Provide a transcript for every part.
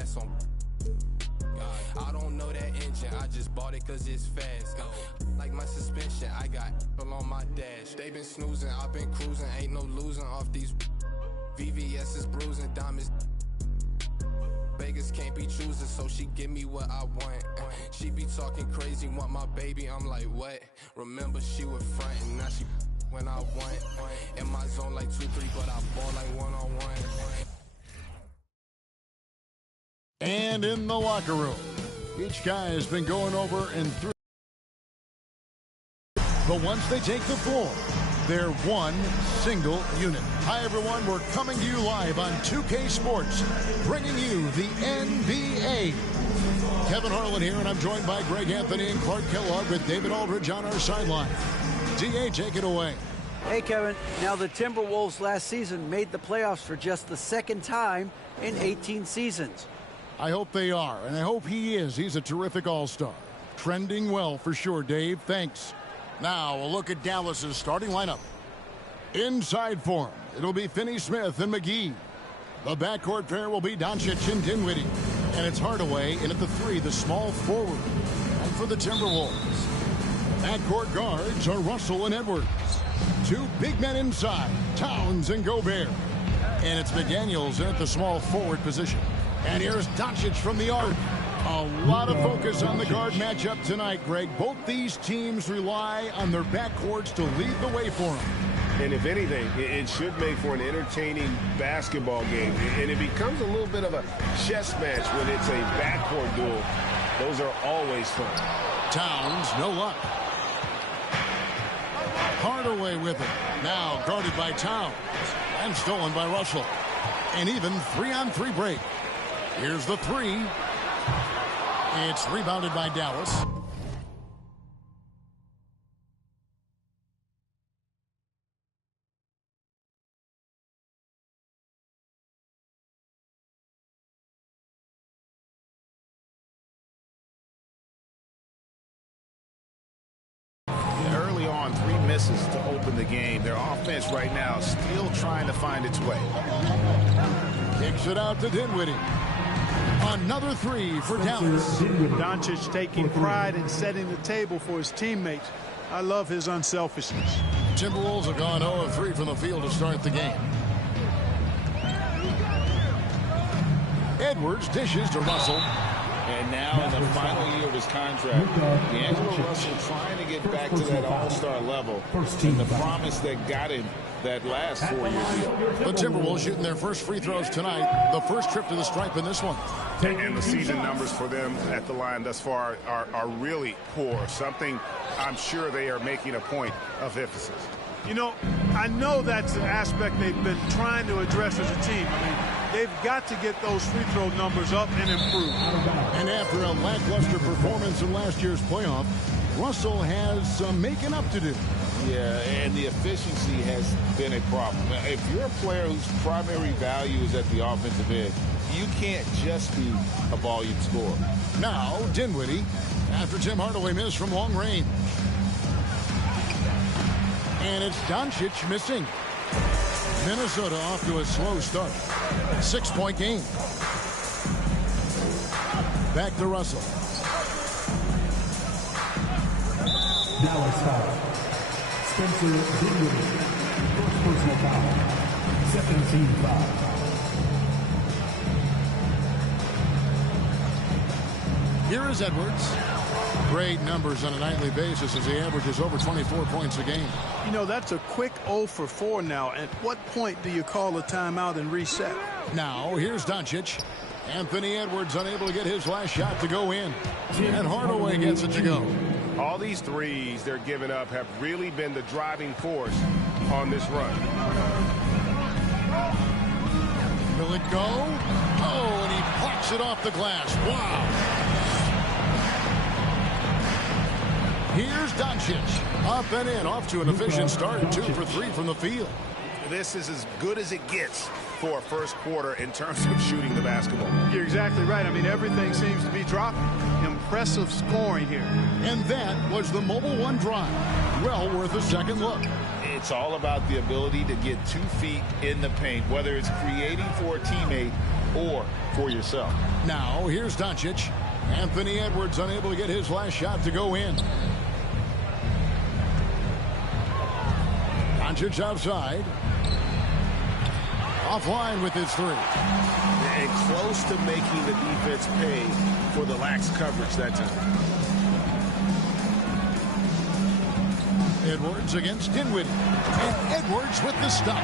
that's on. I don't know that engine, I just bought it cause it's fast. Like my suspension, I got on my dash. They been snoozing, I've been cruising, ain't no losing off these. VVS is bruising, diamonds. Vegas can't be choosing, so she give me what I want. She be talking crazy, want my baby, I'm like, what? Remember she was frontin', now she when I want. In my zone like 2-3, but I ball like one-on-one. And in the locker room, each guy has been going over and through. But once they take the floor, they're one single unit. Hi, everyone. We're coming to you live on 2K Sports, bringing you the NBA. Kevin Harlan here, and I'm joined by Greg Anthony and Clark Kellogg with David Aldridge on our sideline. DA, take it away. Hey, Kevin. Now, the Timberwolves last season made the playoffs for just the second time in 18 seasons. I hope they are, and I hope he is. He's a terrific all-star. Trending well for sure, Dave. Thanks. Now, a look at Dallas's starting lineup. Inside for him, it'll be Finney-Smith and McGee. The backcourt pair will be Doncic and Dinwiddie. And it's Hardaway in at the 3, the small forward. And for the Timberwolves, backcourt guards are Russell and Edwards. 2 big men inside, Towns and Gobert. And it's McDaniels in at the small forward position. And here's Doncic from the arc. A lot of focus on the guard matchup tonight, Greg. Both these teams rely on their backcourts to lead the way for them. And if anything, it should make for an entertaining basketball game. And it becomes a little bit of a chess match when it's a backcourt duel. Those are always fun. Towns, no luck. Hardaway with it. Now guarded by Towns. And stolen by Russell. And even 3-on-3 break. Here's the 3. It's rebounded by Dallas. Early on, 3 misses to open the game. Their offense right now still trying to find its way. Kicks it out to Dinwiddie. Another 3 for Dallas. Doncic taking pride in setting the table for his teammates. I love his unselfishness. Timberwolves have gone 0 of 3 from the field to start the game. Edwards dishes to Russell. And now in the final year of his contract, D'Angelo Russell trying to get back to that all-star level. And the promise that got him that last 4-year deal. The Timberwolves shooting their first free throws tonight. The first trip to the stripe in this one. And the season numbers for them at the line thus far are really poor. Something I'm sure they are making a point of emphasis. You know, I know that's an aspect they've been trying to address as a team. I mean, they've got to get those free throw numbers up and improve. And after a lackluster performance in last year's playoff, Russell has some making up to do. Yeah, and the efficiency has been a problem. If you're a player whose primary value is at the offensive end, you can't just be a volume scorer. Now, Dinwiddie, after Tim Hardaway missed from long range. And it's Doncic missing. Minnesota off to a slow start. 6-point game. Back to Russell. Dallas foul. Spencer Dinwiddie. First personal foul. 17 foul. Here is Edwards. Great numbers on a nightly basis as he averages over 24 points a game. You know, that's a quick 0 for 4 now. At what point do you call a timeout and reset? Now, here's Doncic. Anthony Edwards unable to get his last shot to go in. And Hardaway gets it to go. All these threes they're giving up have really been the driving force on this run. Will it go? Oh, and he plucks it off the glass. Wow. Here's Doncic. Up and in, off to an efficient start. 2 for 3 from the field. This is as good as it gets for a first quarter in terms of shooting the basketball. You're exactly right. I mean, everything seems to be dropping. Impressive scoring here. And that was the Mobile One drive. Well worth a second look. It's all about the ability to get 2 feet in the paint, whether it's creating for a teammate or for yourself. Now, here's Doncic. Anthony Edwards unable to get his last shot to go in. Doncic outside. Offline with his three. And close to making the defense pay for the lax coverage that time. Edwards against Dinwiddie. And Edwards with the stop.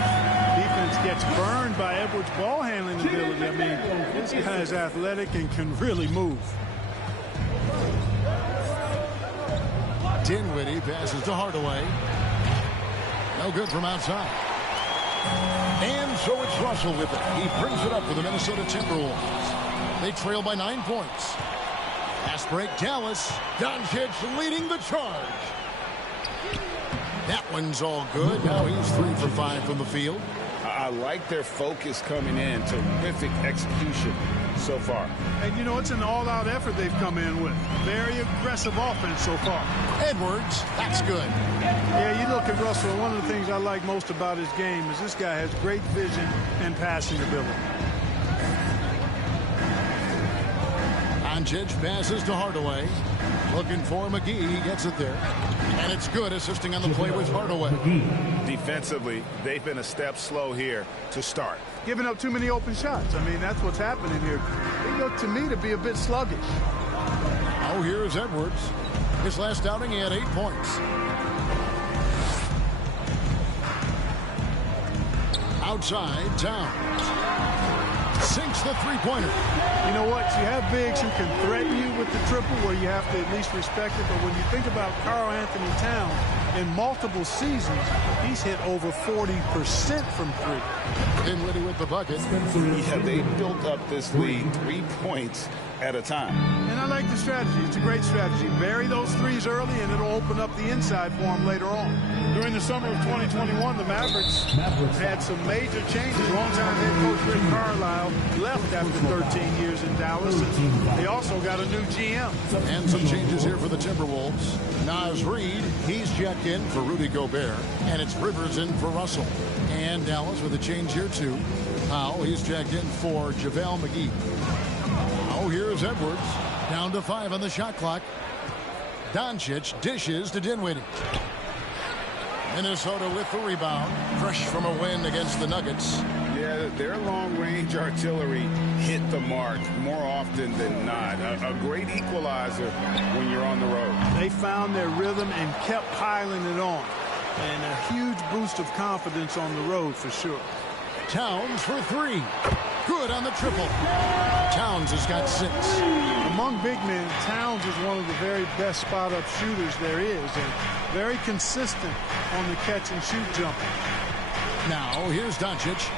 Defense gets burned by Edwards' ball handling ability. I mean, this guy is athletic and can really move. Dinwiddie passes to Hardaway. No good from outside. And so it's Russell with it. He brings it up for the Minnesota Timberwolves. They trail by 9 points. Fast break, Dallas. Doncic leading the charge. That one's all good. Now he's 3 for 5 from the field. I like their focus coming in. Terrific execution so far. And, you know, it's an all-out effort they've come in with. Very aggressive offense so far. Edwards, that's good. Yeah, you look at Russell, one of the things I like most about his game is this guy has great vision and passing ability. Doncic passes to Hardaway. Looking for McGee. He gets it there. And it's good, assisting on the play with Hardaway. Defensively, they've been a step slow here to start. Giving up too many open shots. I mean, that's what's happening here. They look to me to be a bit sluggish. Oh, here's Edwards. His last outing, he had 8 points. Outside, Towns. Sinks the three-pointer. You know what? You have bigs who can threaten you with the triple where you have to at least respect it. But when you think about Karl Anthony Towns, in multiple seasons, he's hit over 40% from three. Dinwiddie with the bucket. Yeah, they built up this lead 3 points at a time. And I like the strategy. It's a great strategy. Bury those threes early, and it'll open up the inside for him later on. During the summer of 2021, the Mavericks had some major changes. Longtime head coach Rick Carlisle left after 13 years in Dallas. And they also got a new GM. And some changes here for the Timberwolves. Naz Reid, he's checked in for Rudy Gobert. And it's Rivers in for Russell. And Dallas with a change here, too. Powell, he's checked in for JaVale McGee. Oh, here's Edwards. Down to 5 on the shot clock. Doncic dishes to Dinwiddie. Minnesota with the rebound. Fresh from a win against the Nuggets. Yeah, their long-range artillery hit the mark more often than not. A great equalizer when you're on the road. They found their rhythm and kept piling it on. And a huge boost of confidence on the road for sure. Towns for 3. Good on the triple. Towns has got 6. Among big men, Towns is one of the very best spot-up shooters there is, and very consistent on the catch-and-shoot jumper. Now, here's Doncic.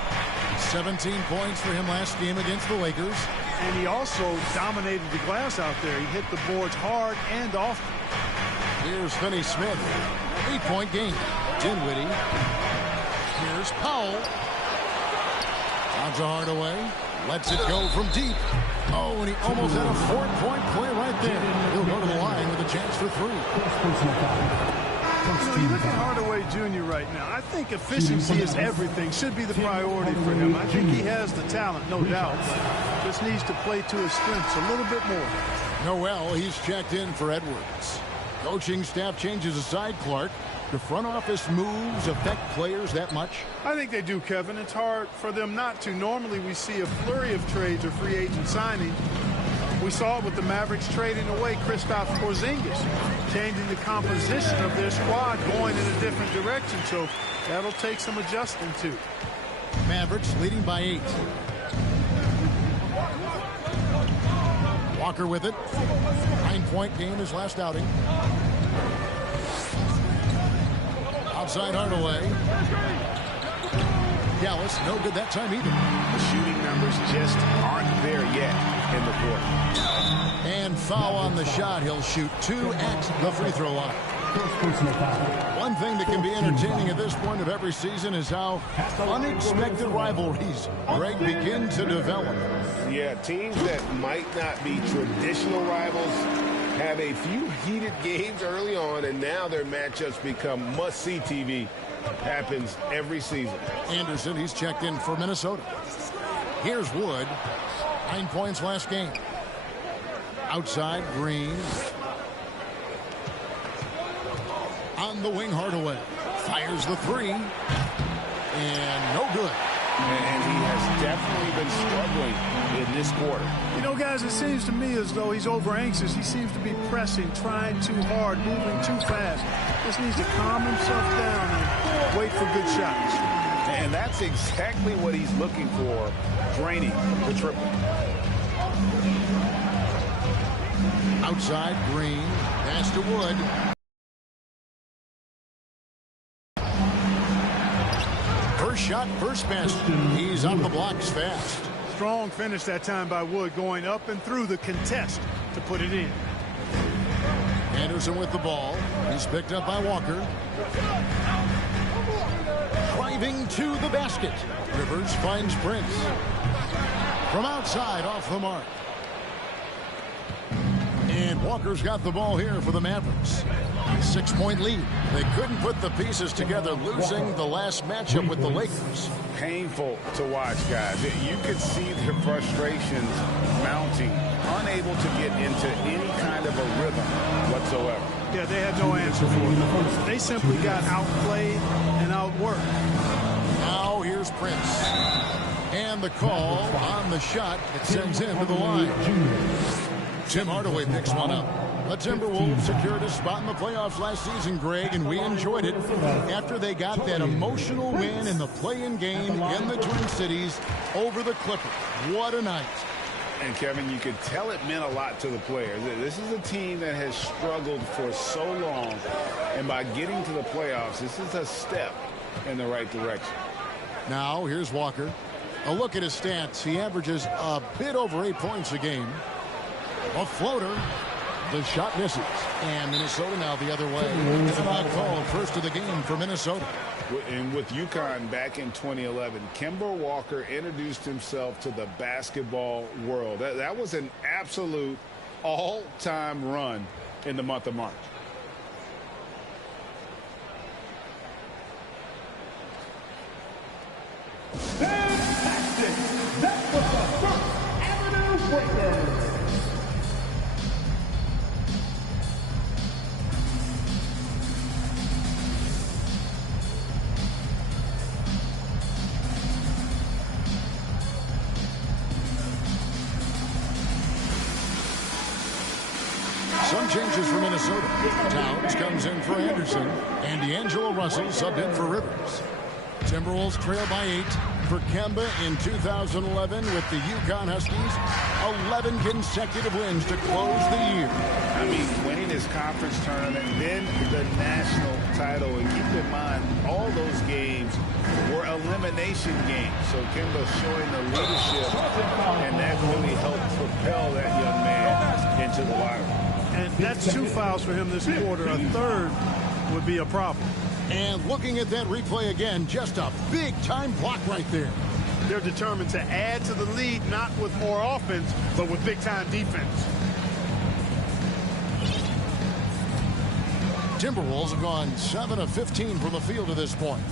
17 points for him last game against the Lakers. And he also dominated the glass out there. He hit the boards hard and often. Here's Finney Smith. 8-point game. Dinwiddie. Here's Powell. On to Hardaway. Lets it go from deep. Oh, and he almost had a 4-point play right there. He'll go to the line with a chance for 3. You know, you look at Hardaway Jr. right now. I think efficiency is everything. Should be the priority for him. I think he has the talent, no doubt, but just needs to play to his strengths a little bit more. Noel, he's checked in for Edwards. Coaching staff changes aside, Clark. The front office moves affect players that much? I think they do, Kevin. It's hard for them not to. Normally we see a flurry of trades or free agent signing. We saw it with the Mavericks trading away Kristaps Porzingis, changing the composition of their squad, going in a different direction. So that'll take some adjusting to. Mavericks leading by 8. Walker with it. 9-point game his last outing. Outside Hardaway. Dallas, no good that time either. The shooting numbers just aren't there yet in the fourth. And foul on the shot. He'll shoot 2 at the free throw line. One thing that can be entertaining at this point of every season is how unexpected rivalries, Greg, begin to develop. Yeah, teams that might not be traditional rivals have a few heated games early on, and now their matchups become must-see TV. Happens every season. Anderson, he's checked in for Minnesota. Here's Wood. 9 points last game. Outside, Green. On the wing, Hardaway. Fires the three. And no good. And he has definitely been struggling in this quarter. You know, guys, it seems to me as though he's over anxious. He seems to be pressing, trying too hard, moving too fast. Just needs to calm himself down and wait for good shots. And that's exactly what he's looking for, draining the triple. Outside, Green. Pass to Wood. First shot, first basket. He's on the blocks fast. Strong finish that time by Wood, going up and through the contest to put it in. Anderson with the ball. He's picked up by Walker. Driving to the basket. Rivers finds Prince. From outside, off the mark. And Walker's got the ball here for the Mavericks. 6-point lead. They couldn't put the pieces together, losing the last matchup with the Lakers. Painful to watch, guys. You could see the frustrations mounting, unable to get into any kind of a rhythm whatsoever. Yeah, they had no answer for it. They simply got outplayed and outworked. Now here's Prince. And the call on the shot. It sends him to the line. Tim Hardaway picks one up. The Timberwolves secured a spot in the playoffs last season, Greg, and we enjoyed it after they got that emotional win in the play-in game in the Twin Cities over the Clippers. What a night. And, Kevin, you could tell it meant a lot to the players. This is a team that has struggled for so long, and by getting to the playoffs, this is a step in the right direction. Now, here's Walker. A look at his stats. He averages a bit over 8 points a game. A floater. The shot misses. And Minnesota now the other way. Timeout call, first of the game for Minnesota. And with UConn back in 2011, Kemba Walker introduced himself to the basketball world. That was an absolute all-time run in the month of March. Fantastic! That was the First Avenue Breakers. Some changes for Minnesota. Towns comes in for Anderson, and D'Angelo Russell subbed in for Rivers. Timberwolves trail by 8 for Kemba in 2011 with the UConn Huskies. 11 consecutive wins to close the year. I mean, winning his conference tournament, then the national title. And keep in mind, all those games were elimination games. So Kemba showing the leadership, and that really helped propel that young man into the locker room. And that's 2 fouls for him this quarter. A third would be a problem. And looking at that replay again, just a big-time block right there. They're determined to add to the lead, not with more offense, but with big-time defense. Timberwolves have gone 7 of 15 from the field to this point.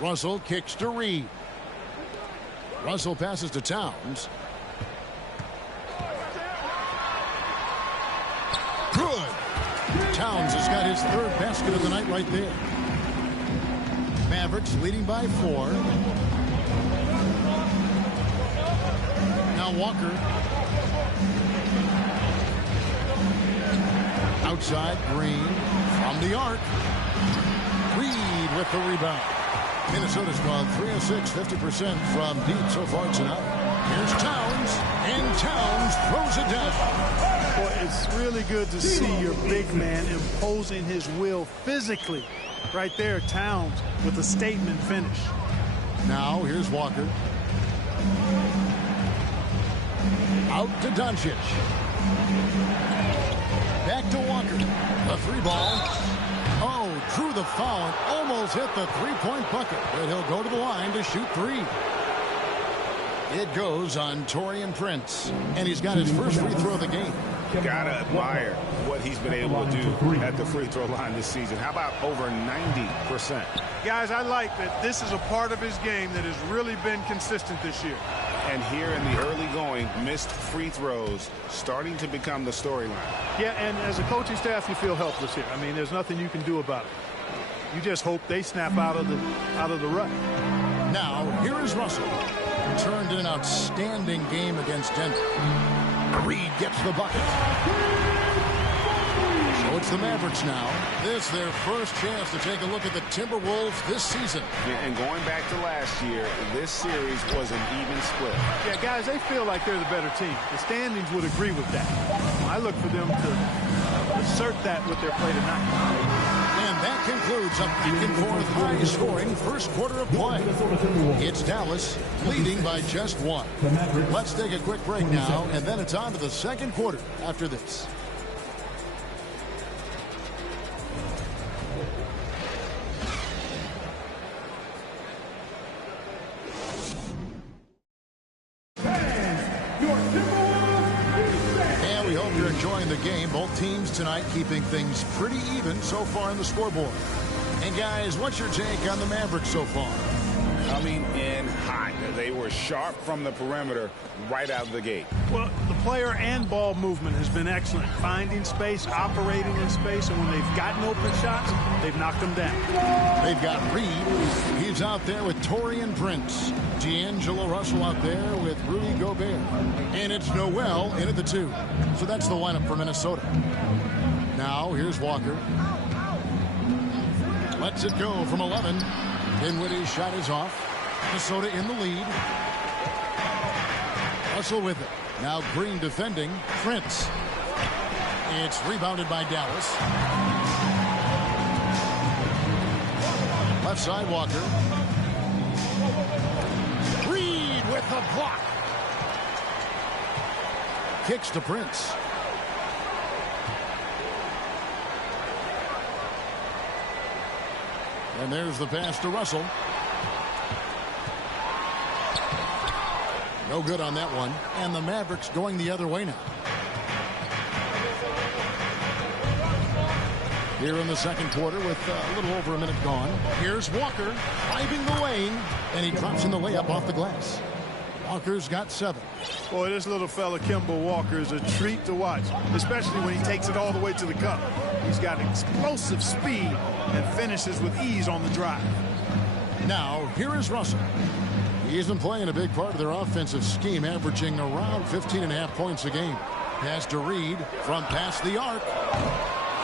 Russell kicks to Reed. Russell passes to Towns. Good. Towns has got his 3rd basket of the night right there. Mavericks leading by 4. Now Walker. Outside, Green from the arc. Reed with the rebound. Minnesota's gone 3 of 6, 50% from deep so far tonight. Here's Towns, and Towns throws it down. Boy, it's really good to see your big man imposing his will physically. Right there, Towns with a statement finish. Now, here's Walker. Out to Doncic. Back to Walker. The 3-ball. Oh, drew the foul and almost hit the 3-point bucket. But he'll go to the line to shoot 3. It goes on Taurean Prince. And he's got his first free throw of the game. Gotta admire what he's been able to do at the free throw line this season. How about over 90%? Guys, I like that this is a part of his game that has really been consistent this year. And here in the early going, missed free throws starting to become the storyline. Yeah, and as a coaching staff, you feel helpless here. I mean, there's nothing you can do about it. You just hope they snap out of the rut. Now, here is Russell. Turned in an outstanding game against Denver. Reed gets the bucket. So it's the Mavericks now. This is their first chance to take a look at the Timberwolves this season. Yeah, and going back to last year, this series was an even split. Yeah, guys, they feel like they're the better team. The standings would agree with that. I look for them to assert that with their play tonight. And that concludes a back-and-forth high-scoring first quarter of play. It's Dallas leading by just one. Let's take a quick break now, and then it's on to the second quarter after this. Enjoying the game. Both teams tonight keeping things pretty even so far in the scoreboard. And guys, what's your take on the Mavericks so far? Coming in hot. They were sharp from the perimeter right out of the gate. Well, the player and ball movement has been excellent. Finding space, operating in space, and when they've gotten open shots, they've knocked them down. They've got Reed. He's out there with Taurean Prince. D'Angelo Russell out there with Rudy Gobert. And it's Noel in at the 2. So that's the lineup for Minnesota. Now, here's Walker. Lets it go from 11. Dinwiddie's shot is off. Minnesota in the lead. Russell with it. Now Green defending. Prince. It's rebounded by Dallas. Left side, Walker. Reed with the block. Kicks to Prince. And there's the pass to Russell. No good on that one. And the Mavericks going the other way now. Here in the second quarter with a little over a minute gone. Here's Walker driving the lane. And he drops in the layup off the glass. Walker's got 7. Boy, this little fella, Kemba Walker, is a treat to watch, especially when he takes it all the way to the cup. He's got explosive speed and finishes with ease on the drive. Now, here is Russell. He's been playing a big part of their offensive scheme, averaging around 15.5 points a game. Pass to Reed from past the arc.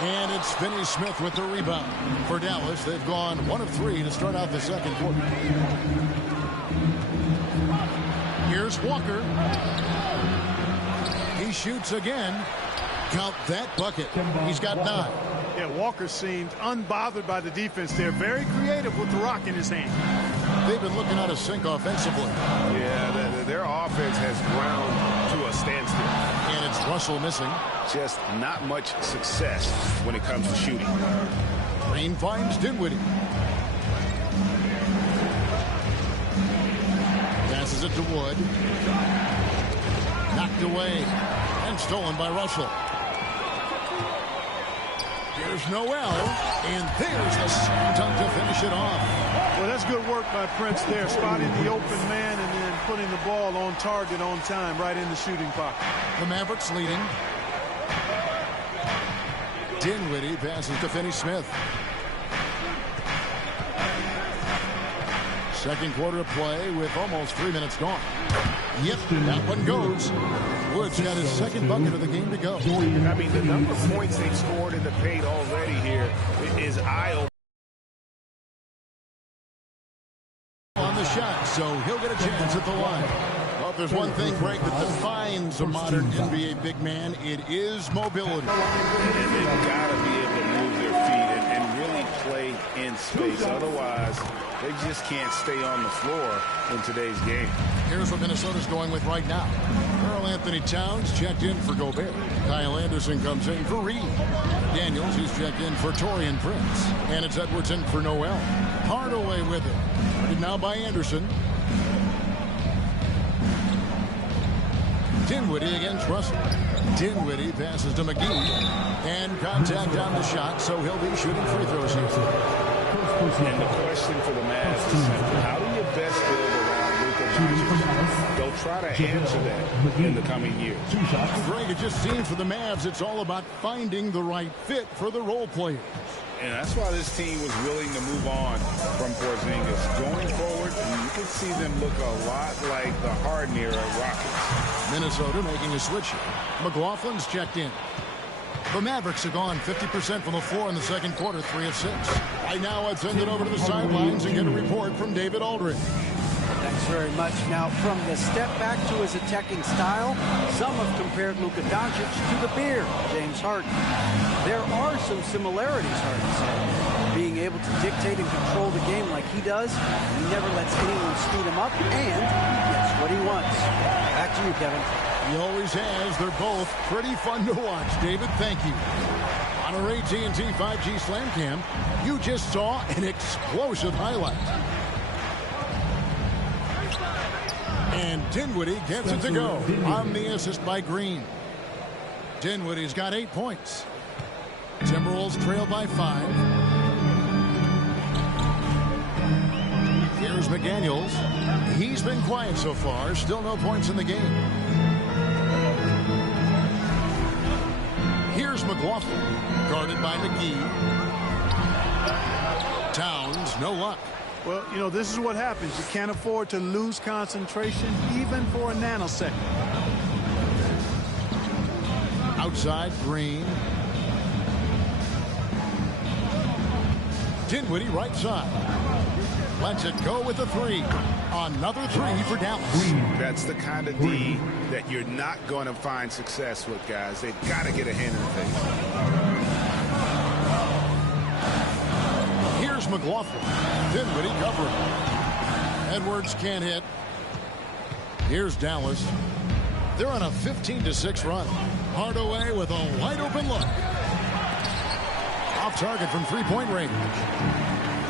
And it's Finney Smith with the rebound. For Dallas, they've gone 1 of 3 to start out the second quarter. Here's Walker. He shoots again. Count that bucket. He's got 9. Yeah, Walker seemed unbothered by the defense there. Very creative with the rock in his hand. They've been looking out of sync offensively. Yeah, their offense has ground to a standstill. And it's Russell missing. Just not much success when it comes to shooting. Green finds Dinwiddie. Passes it to Wood. Knocked away. And stolen by Russell. Here's Noel. And there's the slam dunk to finish it off. Well, that's good work by Prince there, spotting the open man and then putting the ball on target on time right in the shooting pocket. The Mavericks leading. Dinwiddie passes to Finney Smith. Second quarter of play with almost 3 minutes gone. Yep, that one goes. Wood's got his second bucket of the game to go. I mean, the number of points they've scored in the paint already here is eye-opening. On the shot, so he'll get a chance at the line. Well, if there's one thing, Greg, that defines a modern NBA big man, it is mobility. And they've got to be able to move their feet and really play in space. Otherwise, they just can't stay on the floor in today's game. Here's what Minnesota's going with right now. Karl Anthony Towns checked in for Gobert. Kyle Anderson comes in for Reed. Daniels, he's checked in for Taurean Prince. And it's Edwards for Noel. Hardaway with it. Guarded now by Anderson. Dinwiddie against Russell. Dinwiddie passes to McGee. And contact on the shot, so he'll be shooting free throws here. And the question for the Mavs is simple. How do you best build around Luka Doncic? They'll try to answer that in the coming years. Greg, it just seems for the Mavs, it's all about finding the right fit for the role players. And that's why this team was willing to move on from Porzingis. Going forward, you can see them look a lot like the Harden-era Rockets. Minnesota making a switch here. McLaughlin's checked in. The Mavericks have gone 50% from the floor in the second quarter, 3 of 6. Right now, let's send it over to the sidelines and get a report from David Aldridge. Thanks very much. Now, from the step back to his attacking style, some have compared Luka Doncic to the beard, James Harden. There are some similarities, Harden said. Being able to dictate and control the game like he does, he never lets anyone speed him up, and he gets what he wants. Back to you, Kevin. He always has. They're both pretty fun to watch. David, thank you. On our AT&T 5G Slam Cam, you just saw an explosive highlight. And Dinwiddie gets it to go on the assist by Green. Dinwiddie's got 8 points. Timberwolves trail by 5. Here's McDaniels. He's been quiet so far. Still no points in the game. Here's McLaughlin, guarded by McGee. Towns, no luck. Well, you know, this is what happens. You can't afford to lose concentration even for a nanosecond. Outside, Green. Dinwiddie right side. Lets it go with a 3. Another 3 for Dallas. That's the kind of D that you're not going to find success with, guys. They've got to get a hand in the face. Here's McLaughlin. Dinwiddie covering. Edwards can't hit. Here's Dallas. They're on a 15-6 run. Hardaway with a wide open look. Off target from three-point range.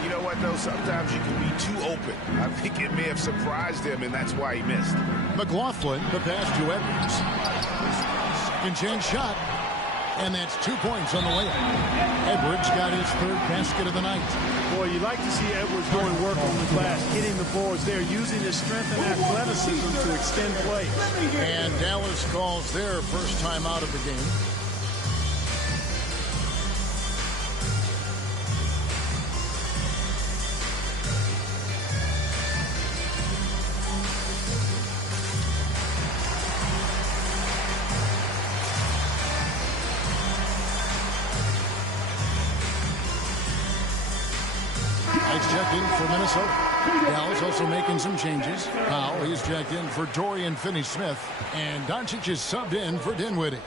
You know what, though? Sometimes you can be too open. I think it may have surprised him, and that's why he missed. McLaughlin, the pass to Edwards. Second chance shot. And that's 2 points on the way up. Edwards got his 3rd basket of the night. Boy, you like to see Edwards doing work on the glass, hitting the boards there, using his strength and athleticism to extend play. And Dallas calls their first time out of the game. Checked in for Minnesota. Dallas also making some changes. Powell, he's checked in for Dorian Finney-Smith. And Doncic is subbed in for Dinwiddie.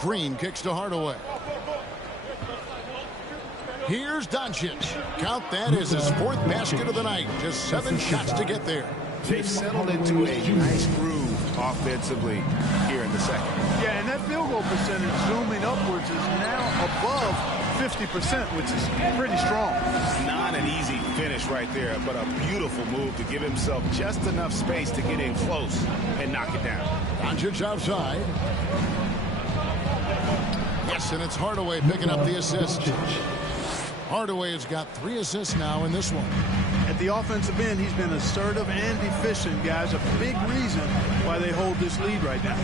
Green kicks to Hardaway. Here's Doncic. Count that as his 4th basket of the night. Just 7 shots to get there. They've settled into a nice groove offensively here in the second. Yeah, and that field goal percentage zooming upwards is now above 50%, which is pretty strong. Not an easy finish right there, but a beautiful move to give himself just enough space to get in close and knock it down. Doncic outside. Yes, and it's Hardaway picking up the assist. Hardaway has got 3 assists now in this one. At the offensive end, he's been assertive and efficient, guys. A big reason why they hold this lead right now.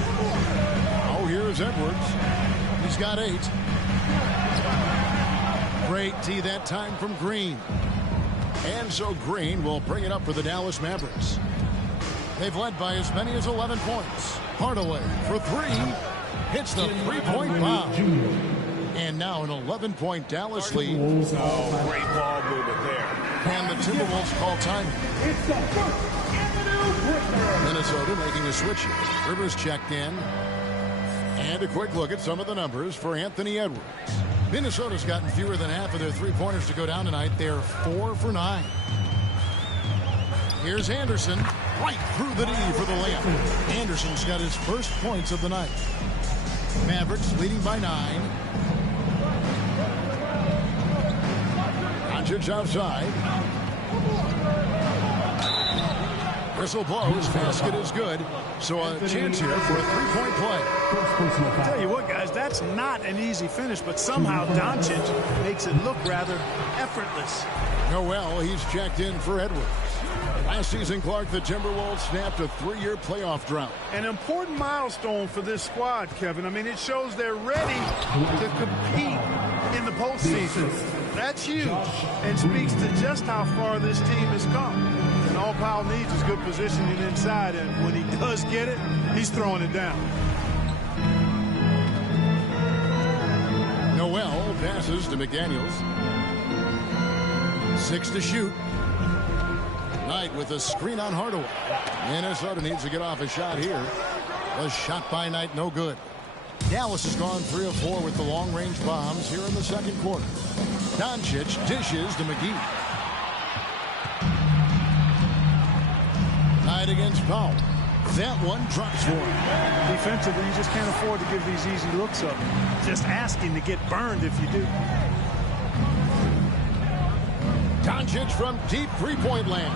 Oh, here's Edwards. He's got 8. Great D that time from Green. And so Green will bring it up for the Dallas Mavericks. They've led by as many as 11 points. Hardaway for 3. Hits the 3-point bomb. And now an 11-point Dallas lead. Oh, great ball movement there. And the Timberwolves call time. It's the First Avenue Breaker. Minnesota making a switch here. Rivers checked in. And a quick look at some of the numbers for Anthony Edwards. Minnesota's gotten fewer than half of their 3-pointers to go down tonight. They're 4 for 9. Here's Anderson. Right through the D for the layup. Anderson's got his first points of the night. Mavericks leading by 9. Doncic outside. Whistle blows, basket is good. So a chance here for a three-point play. I'll tell you what, guys, that's not an easy finish, but somehow Doncic makes it look rather effortless. Noel, he's checked in for Edwards. Last season, Clark, the Timberwolves snapped a 3-year playoff drought. An important milestone for this squad, Kevin. I mean, it shows they're ready to compete in the postseason. That's huge and speaks to just how far this team has come. And all Powell needs is good positioning inside, and when he does get it, he's throwing it down. Noel passes to McDaniels. 6 to shoot. Knight with a screen on Hardaway. Minnesota needs to get off a shot here. A shot by Knight, no good. Dallas has gone 3 of 4 with the long-range bombs here in the second quarter. Doncic dishes to McGee. Knight against Powell. That one drops for him. Defensively, you just can't afford to give these easy looks up. Just asking to get burned if you do. Doncic from deep three-point land.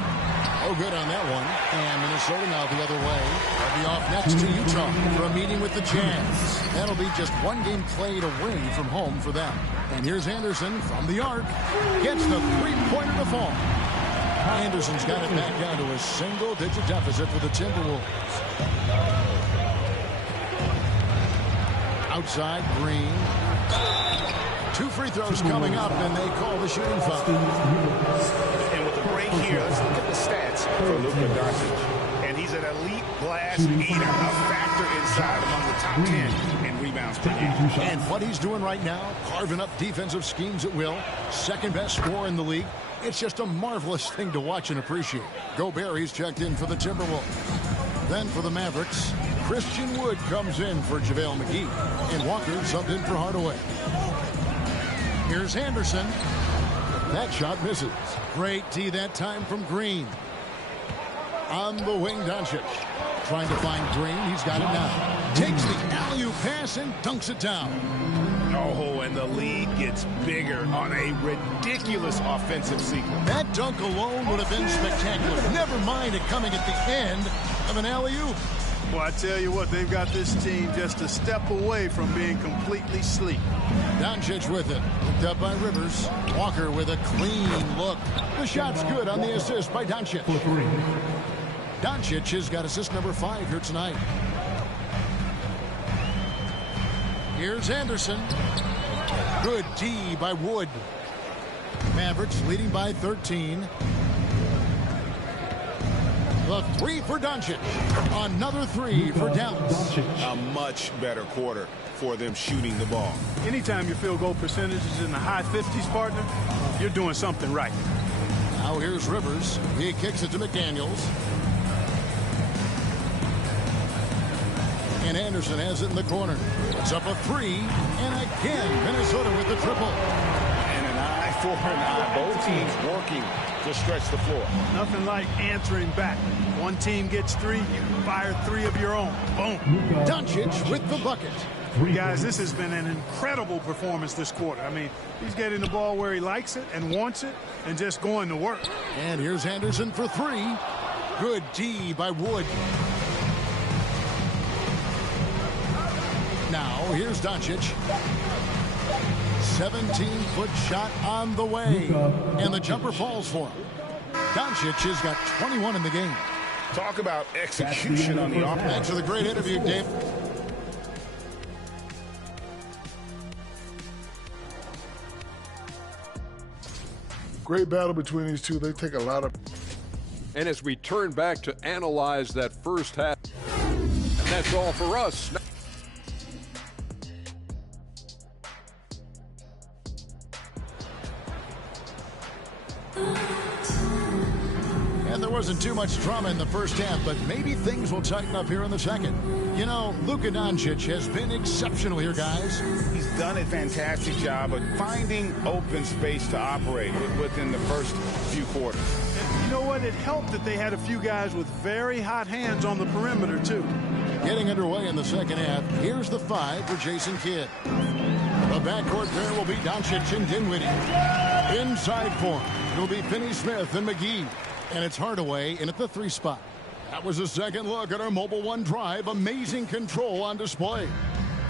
Oh, good on that one. And Minnesota now the other way. They'll be off next to Utah for a meeting with the Jazz. That'll be just one game played away from home for them. And here's Anderson from the arc. Gets the three-pointer to fall. Anderson's got it back down to a single-digit deficit for the Timberwolves. Outside, Green. 2 free throws coming up, and they call the shooting foul. And with the break here, let's look at the stats for Luka Doncic. And he's an elite glass eater, a factor inside among the top 10 in rebounds per game. And what he's doing right now, carving up defensive schemes at will, second best scorer in the league. It's just a marvelous thing to watch and appreciate. Gobert, he's checked in for the Timberwolves. Then for the Mavericks, Christian Wood comes in for JaVale McGee. And Walker subbed in for Hardaway. Here's Anderson. That shot misses. Great D that time from Green. On the wing, Doncic. Trying to find Green. He's got it now. Takes the alley-oop pass and dunks it down. Oh, and the lead gets bigger on a ridiculous offensive sequence. That dunk alone would have been spectacular. Never mind it coming at the end of an alley-oop. Well, I tell you what, they've got this team just a step away from being completely sleep. Doncic with it. Picked up by Rivers. Walker with a clean look. The shot's good on the assist by Doncic. Doncic has got assist number 5 here tonight. Here's Anderson. Good D by Wood. Mavericks leading by 13. The 3 for Doncic. Another 3 for Dallas. A much better quarter for them shooting the ball. Anytime your field goal percentage is in the high 50s, partner, you're doing something right. Now here's Rivers. He kicks it to McDaniels. And Anderson has it in the corner. It's up a 3. And again, Minnesota with the triple. And an eye for an eye. Both teams working to stretch the floor. Nothing like answering back. One team gets 3, you fire 3 of your own. Boom. Doncic with the bucket. Guys, this has been an incredible performance this quarter. I mean, he's getting the ball where he likes it and wants it and just going to work. And here's Anderson for 3. Good D by Wood. Now, here's Doncic. 17-foot shot on the way. And the jumper falls for him. Doncic has got 21 in the game. Talk about execution on the offense. Thanks for the great interview, Dave. Great battle between these two. They take a lot of... And as we turn back to analyze that first half, and that's all for us. And there wasn't too much drama in the first half, but maybe things will tighten up here in the second. You know, Luka Doncic has been exceptional here, guys. He's done a fantastic job of finding open space to operate within the first few quarters. And you know what? It helped that they had a few guys with very hot hands on the perimeter, too. Getting underway in the second half, here's the 5 for Jason Kidd. The backcourt pair will be Doncic and Dinwiddie. Inside for him, it'll be Finney-Smith and McGee. And it's Hardaway in at the 3 spot. That was a second look at our Mobile One drive. Amazing control on display.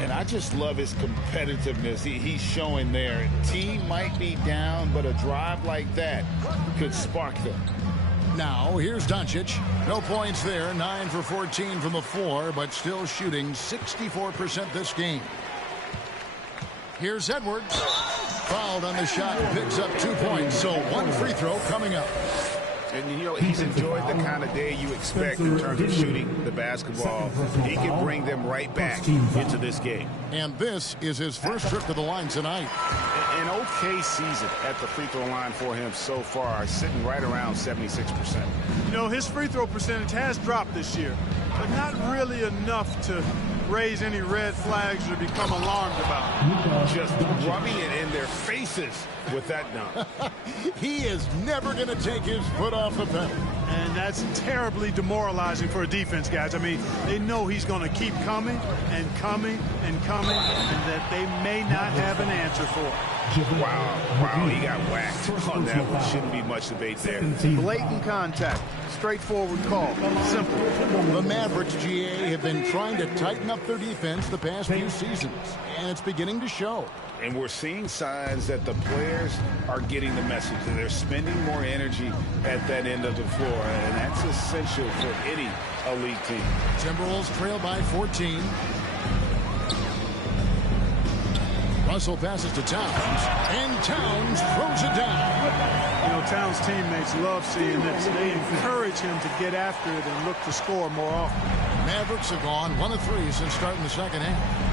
And I just love his competitiveness he's showing there. Team might be down, but a drive like that could spark them. Now, here's Doncic. No points there. 9 for 14 from the floor, but still shooting 64% this game. Here's Edwards. Fouled on the shot, picks up 2 points. So 1 free throw coming up. And, you know, he's enjoyed the kind of day you expect in terms of shooting the basketball. He can bring them right back into this game. And this is his first trip to the line tonight. An okay season at the free throw line for him so far, sitting right around 76%. You know, his free throw percentage has dropped this year, but not really enough to raise any red flags or become alarmed about. Just rubbing it in their faces with that dunk. He is never going to take his foot off the pedal. And that's terribly demoralizing for a defense, guys. I mean, they know he's going to keep coming and coming and coming, and that they may not have an answer for it. Wow, he got whacked on that one. Shouldn't be much debate there. Blatant contact. Straightforward call. Simple. The Mavericks, GA, have been trying to tighten up their defense the past few seasons, and it's beginning to show. And we're seeing signs that the players are getting the message, that they're spending more energy at that end of the floor, and that's essential for any elite team. Timberwolves trail by 14. Russell passes to Towns, and Towns throws it down. You know, Towns' teammates love seeing this. They encourage him to get after it and look to score more often. Mavericks have gone 1 of 3 since starting the second half.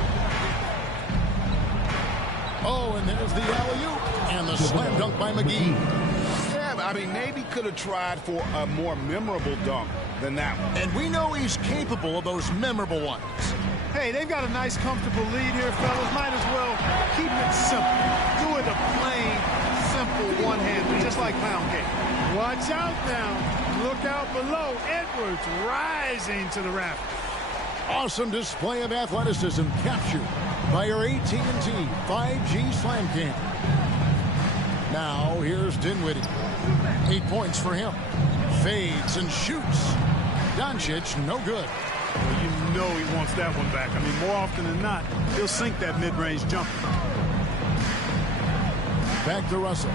Oh, and there's the alley-oop and the slam dunk by McGee. Yeah, I mean, maybe could have tried for a more memorable dunk than that one. And we know he's capable of those memorable ones. Hey, they've got a nice, comfortable lead here, fellas. Might as well keep it simple. Do it a plain, simple one-hander, just like pound cake. Watch out now. Look out below. Edwards rising to the rafters. Awesome display of athleticism captured by our AT&T 5G Slam Cam. Now, here's Dinwiddie. 8 points for him. Fades and shoots. Doncic, no good. Well, you know he wants that one back. I mean, more often than not, he'll sink that mid-range jumper. Back to Russell.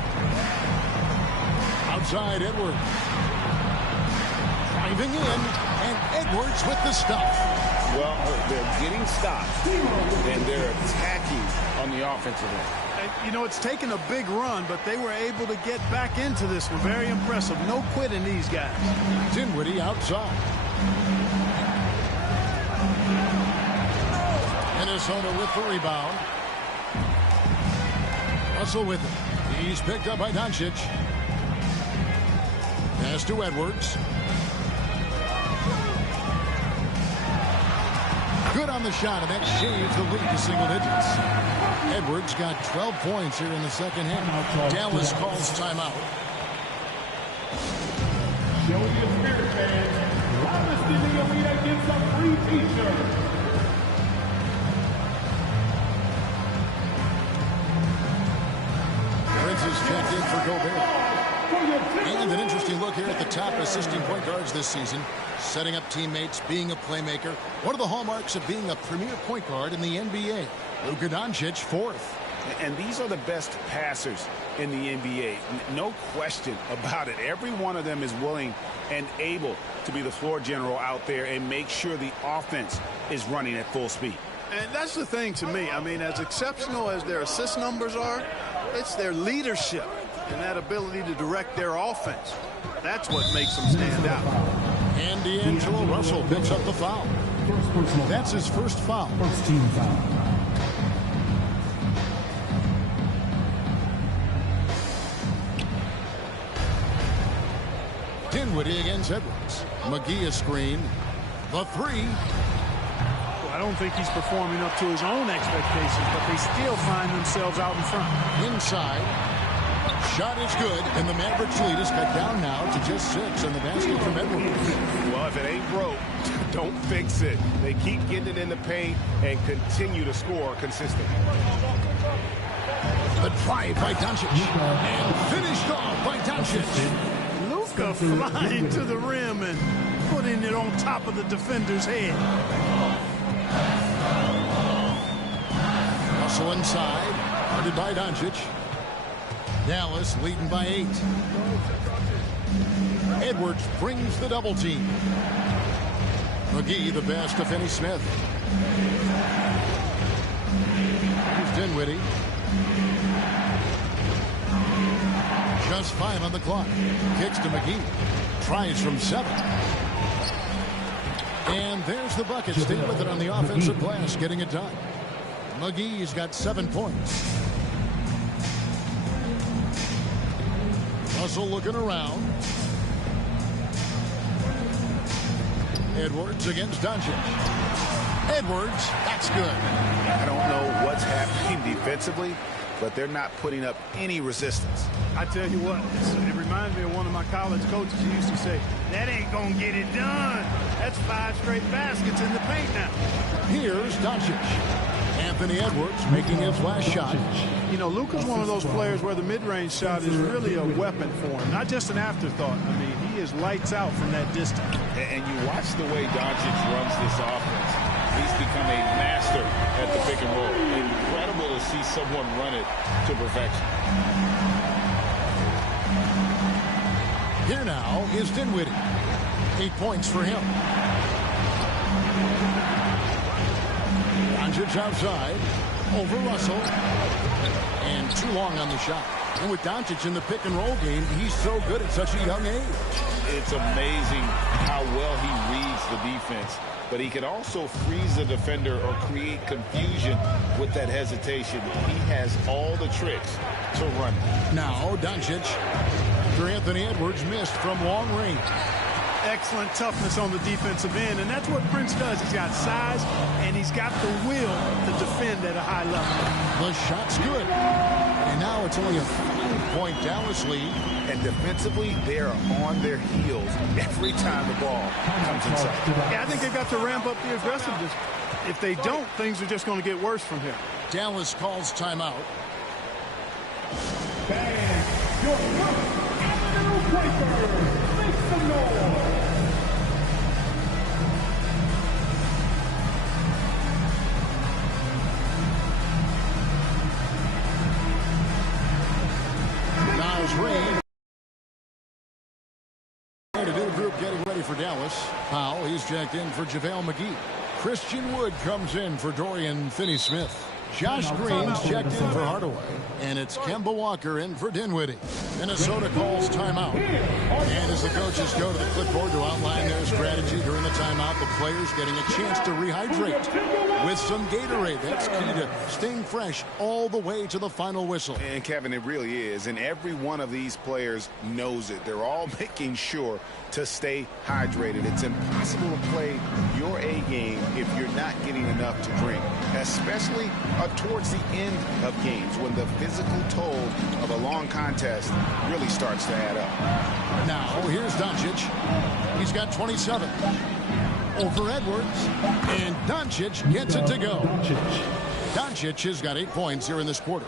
Outside, Edwards. Driving in, and Edwards with the stop. Well, they're getting stops, and they're attacking on the offensive end. You know, it's taken a big run, but they were able to get back into this one. Very impressive. No quitting these guys. Dinwiddie outside. Minnesota with the rebound. Russell with it. He's picked up by Doncic. Pass to Edwards. Good on the shot, and that shaves the lead to single digits. Edwards got 12 points here in the second half. Dallas calls timeout. Show your spirit, fans. Loudest in the arena gets a free t-shirt. Prince is checked in for Gobert. And an interesting look here at the top assisting point guards this season. Setting up teammates, being a playmaker. One of the hallmarks of being a premier point guard in the NBA. Luka Doncic, 4th. And these are the best passers in the NBA. No question about it. Every one of them is willing and able to be the floor general out there and make sure the offense is running at full speed. And that's the thing to me. I mean, as exceptional as their assist numbers are, it's their leadership and that ability to direct their offense. That's what makes them stand out. And D'Angelo Russell picks up the foul. That's his first foul. First team foul. Dinwiddie against Edwards. McGee a screen. The 3. Well, I don't think he's performing up to his own expectations, but they still find themselves out in front. Inside. Shot is good, and the Mavericks lead is cut down now to just 6 on the basket from Edwards. Well, if it ain't broke, don't fix it. They keep getting it in the paint and continue to score consistently. The drive by Doncic. And finished off by Doncic. Luka flying to the rim and putting it on top of the defender's head. Russell inside, guarded by Doncic. Dallas leading by 8. Edwards brings the double team. McGee the best to Finney-Smith. Here's Dinwiddie. Just 5 on the clock. Kicks to McGee. Tries from 7. And there's the bucket. Stay with it on the offensive glass, getting it done. McGee's got 7 points. Russell looking around. Edwards against Doncic. Edwards, that's good. I don't know what's happening defensively, but they're not putting up any resistance. I tell you what, it reminds me of one of my college coaches who used to say, that ain't gonna get it done. That's 5 straight baskets in the paint now. Here's Doncic. Anthony Edwards making his last shot. You know, Luka's one of those players where the mid-range shot is really a weapon for him, not just an afterthought. I mean, he is lights out from that distance. And you watch the way Doncic runs this offense. He's become a master at the pick and roll. Incredible to see someone run it to perfection. Here now is Dinwiddie. 8 points for him. Doncic outside. Over Russell. And too long on the shot. And with Doncic in the pick and roll game, he's so good at such a young age. It's amazing how well he reads the defense. But he can also freeze the defender or create confusion with that hesitation. He has all the tricks to run it. Now Doncic. After Anthony Edwards missed from long range. Excellent toughness on the defensive end, and that's what Prince does. He's got size, and he's got the will to defend at a high level. The shot's good. And now it's only a 5-point Dallas lead. And defensively, they are on their heels every time the ball comes inside. Yeah, I think they've got to ramp up the aggressiveness. If they don't, things are just going to get worse from here. Dallas calls timeout. Fans, your first Avenue Breakers, make some noise. Miles Reed. And a new group getting ready for Dallas. Powell, he's checked in for JaVale McGee. Christian Wood comes in for Dorian Finney-Smith. Josh Green's checked in for Hardaway. And it's Kemba Walker in for Dinwiddie. Minnesota calls timeout. And as the coaches go to the clipboard to outline their strategy during the timeout, the players getting a chance to rehydrate with some Gatorade. That's key to staying fresh all the way to the final whistle. And Kevin, it really is. And every one of these players knows it. They're all making sure to stay hydrated. It's impossible to play your A game if you're not getting enough to drink, especially towards the end of games when the physical toll of a long contest really starts to add up. Now, here's Doncic. He's got 27. Over Edwards. And Doncic gets it to go. Doncic has got 8 points here in this quarter.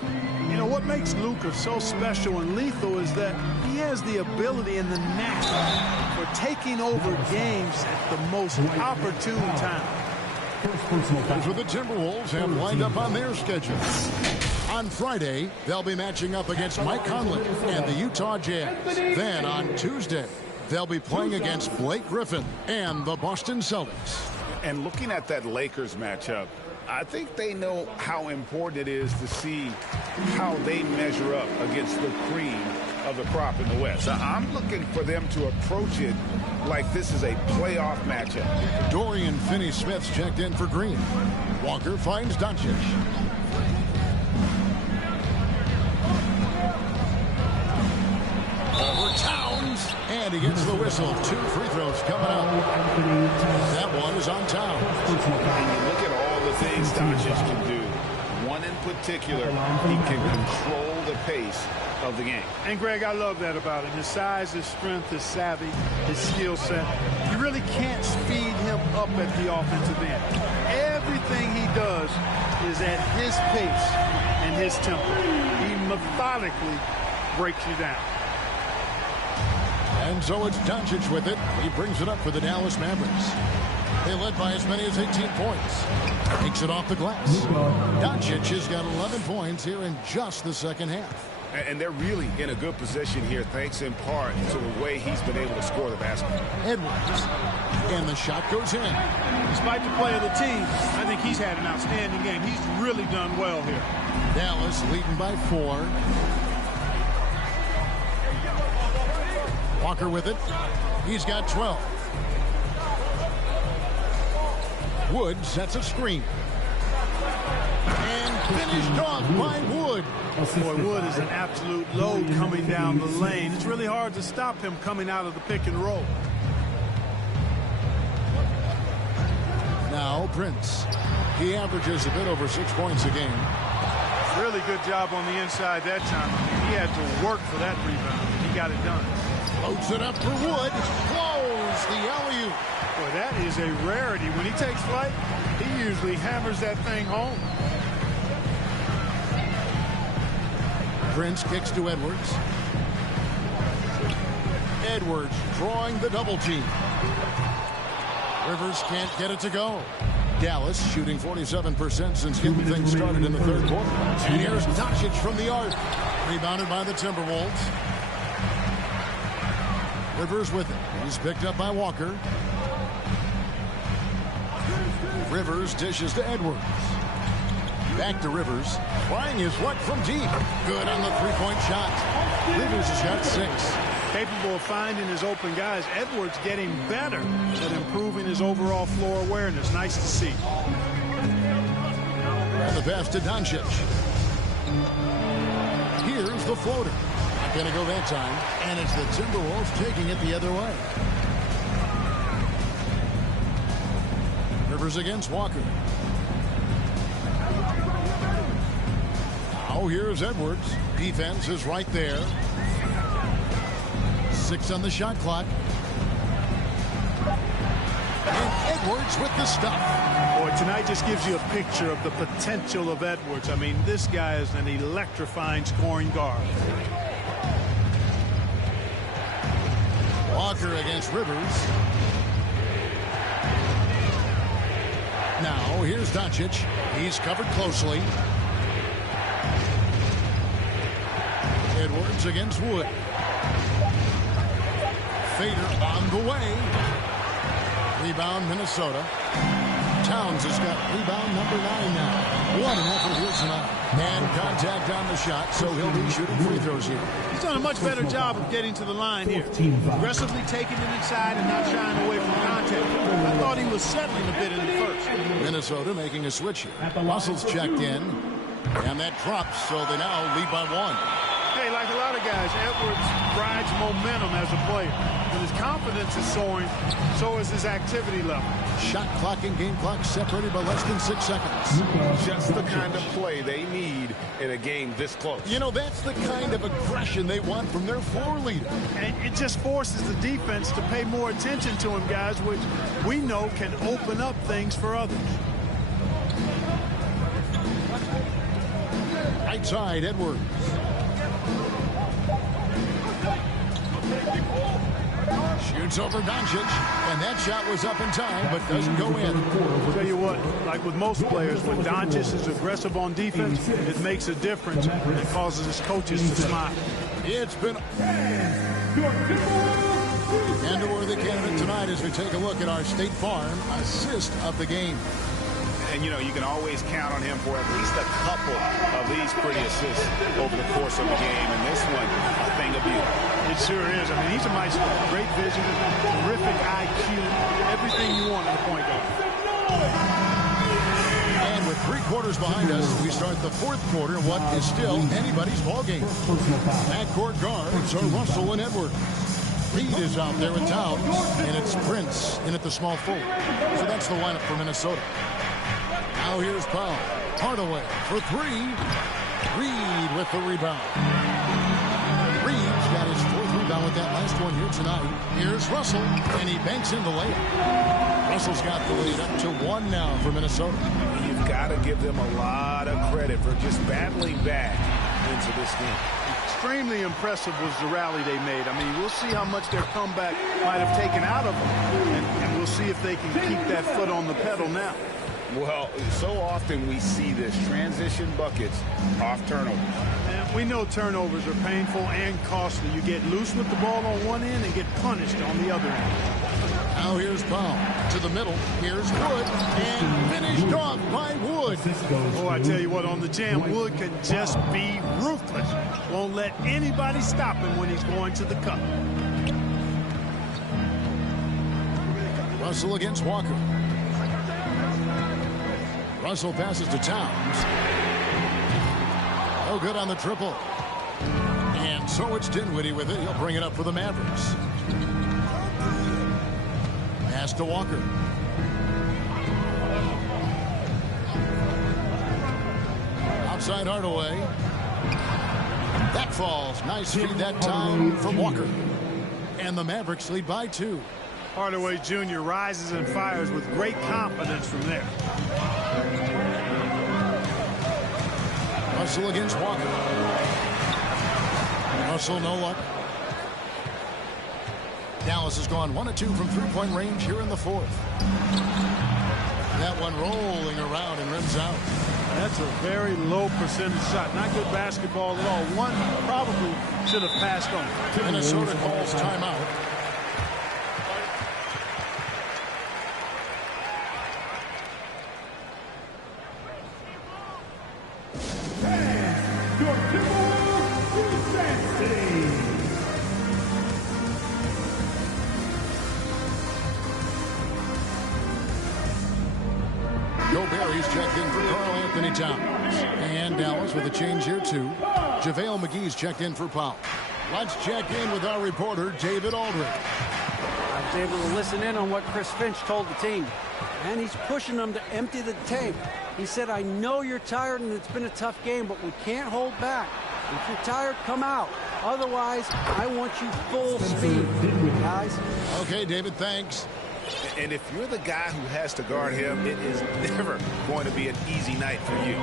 You know, what makes Luka so special and lethal is that he has the ability and the knack for taking over games at the most opportune time. Here's what the Timberwolves have lined up on their schedule. On Friday, they'll be matching up against Mike Conley and the Utah Jazz. Then on Tuesday, they'll be playing against Blake Griffin and the Boston Celtics. And looking at that Lakers matchup, I think they know how important it is to see how they measure up against the cream of the crop in the West. So I'm looking for them to approach it like this is a playoff matchup. Dorian Finney-Smith's checked in for Green. Walker finds Doncic. Over Towns. And he gets the whistle. 2 free throws coming up. That one is on Towns. And you look at all the things Doncic can do. One in particular, he can control the pace of the game. And Greg, I love that about him. His size, his strength, his savvy, his skill set. You really can't speed him up at the offensive end. Everything he does is at his pace and his tempo. He methodically breaks you down. And so it's Doncic with it. He brings it up for the Dallas Mavericks. They led by as many as 18 points. Takes it off the glass. Doncic has got 11 points here in just the second half. And they're really in a good position here, thanks in part to the way he's been able to score the basketball. Edwards. And the shot goes in. Despite the play of the team, I think he's had an outstanding game. He's really done well here. Dallas leading by 4. Walker with it. He's got 12. Wood sets a screen. And finished off by Wood. Boy, Wood is an absolute load coming down the lane. It's really hard to stop him coming out of the pick and roll. Now Prince. He averages a bit over 6 points a game. Really good job on the inside that time. He had to work for that rebound. He got it done. Floats it up for Wood. Blows the alley-oop. Boy, that is a rarity. When he takes flight, he usually hammers that thing home. Prince kicks to Edwards. Edwards drawing the double team. Rivers can't get it to go. Dallas shooting 47% since getting things started in the third quarter. And here's Doncic from the arc. Rebounded by the Timberwolves. Rivers with it. He's picked up by Walker. Rivers dishes to Edwards. Back to Rivers. Trying his luck from deep. Good on the three-point shot. Rivers has got 6. Capable of finding his open guys. Edwards getting better at improving his overall floor awareness. Nice to see. And the pass to Doncic. Here's the floater. Not going to go that time. And it's the Timberwolves taking it the other way. Rivers against Walker. Now here's Edwards. Defense is right there. 6 on the shot clock. And Edwards with the stuff. Boy, tonight just gives you a picture of the potential of Edwards. I mean, this guy is an electrifying scoring guard. Walker against Rivers. Now here's Doncic. He's covered closely. Edwards against Wood. Fader on the way. Rebound Minnesota. Towns has got rebound number 9 now. What an effort here tonight. And contact on the shot, so he'll be shooting free throws here. He's done a much better job of getting to the line here. Aggressively taking it inside and not shying away from contact. I thought he was settling a bit in the first. Minnesota making a switch here. Russell's checked in. And that drops, so they now lead by 1. Hey, like a lot of guys, Edwards rides momentum as a player. When his confidence is soaring, so is his activity level. Shot clock and game clock separated by less than 6 seconds. Just the kind of play they need in a game this close. You know, that's the kind of aggression they want from their floor leader. And it just forces the defense to pay more attention to him, guys, which we know can open up things for others. Right side, Edwards. Shoots over Doncic, and that shot was up in time, but doesn't go in. I'll tell you what, like with most players, when Doncic is aggressive on defense, it makes a difference and causes his coaches to smile. It's been... And a worthy candidate tonight as we take a look at our State Farm assist of the game. And, you know, you can always count on him for at least a couple of these pretty assists over the course of the game. And this one, a thing of beauty. It sure is. I mean, he's a maestro. Great vision, terrific IQ, everything you want in a point guard. And with 3 quarters behind us, we start the 4th quarter in what is still anybody's ball game. Backcourt guards are Russell and Edwards. Reed is out there with Towns, and it's Prince in at the small forward. So that's the lineup for Minnesota. Now here's Powell. Hardaway for 3. Reed with the rebound. Reed's got his 4th rebound with that last one here tonight. Here's Russell, and he banks in the layup. Russell's got the lead up to 1 now for Minnesota. You've got to give them a lot of credit for just battling back into this game. Extremely impressive was the rally they made. I mean, we'll see how much their comeback might have taken out of them, and we'll see if they can keep that foot on the pedal now. Well, so often we see this transition buckets off turnovers. And we know turnovers are painful and costly. You get loose with the ball on one end and get punished on the other end. Now here's Powell to the middle. Here's Wood, and finished off by Wood. Oh, I tell you what, on the jam, Wood can just be ruthless. Won't let anybody stop him when he's going to the cup. Russell against Walker. Russell passes to Towns. No good on the triple. And so it's Dinwiddie with it. He'll bring it up for the Mavericks. Pass to Walker. Outside Hardaway. That falls. Nice feed that time from Walker. And the Mavericks lead by 2. Hardaway Jr. rises and fires with great confidence from there. Russell against Walker. Russell no luck. Dallas has gone 1 of 2 from three-point range here in the 4th. That one rolling around and rims out. That's a very low percentage shot. Not good basketball at all. One probably should have passed on. Minnesota calls timeout. He's checked in for Karl Anthony Towns. And Dallas with a change here, too. JaVale McGee's checked in for Powell. Let's check in with our reporter, David Aldridge. I was able to listen in on what Chris Finch told the team. And he's pushing them to empty the tank. He said, I know you're tired and it's been a tough game, but we can't hold back. If you're tired, come out. Otherwise, I want you full speed, guys. Okay, David, thanks. And if you're the guy who has to guard him, it is never going to be an easy night for you.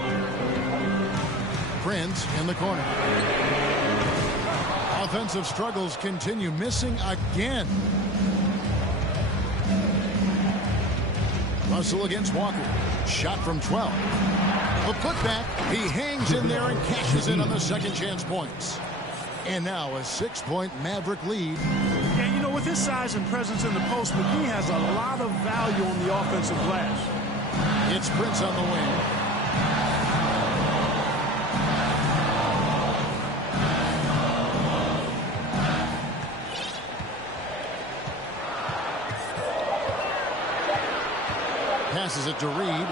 Prince in the corner. Offensive struggles continue. Missing again. Russell against Walker. Shot from 12. A putback. He hangs in there and cashes in on the second chance points. And now a 6-point Maverick lead. Yeah, you know, with his size and presence in the post, McGee has a lot of value on the offensive glass. It's Prince on the wing. Passes it to Reed.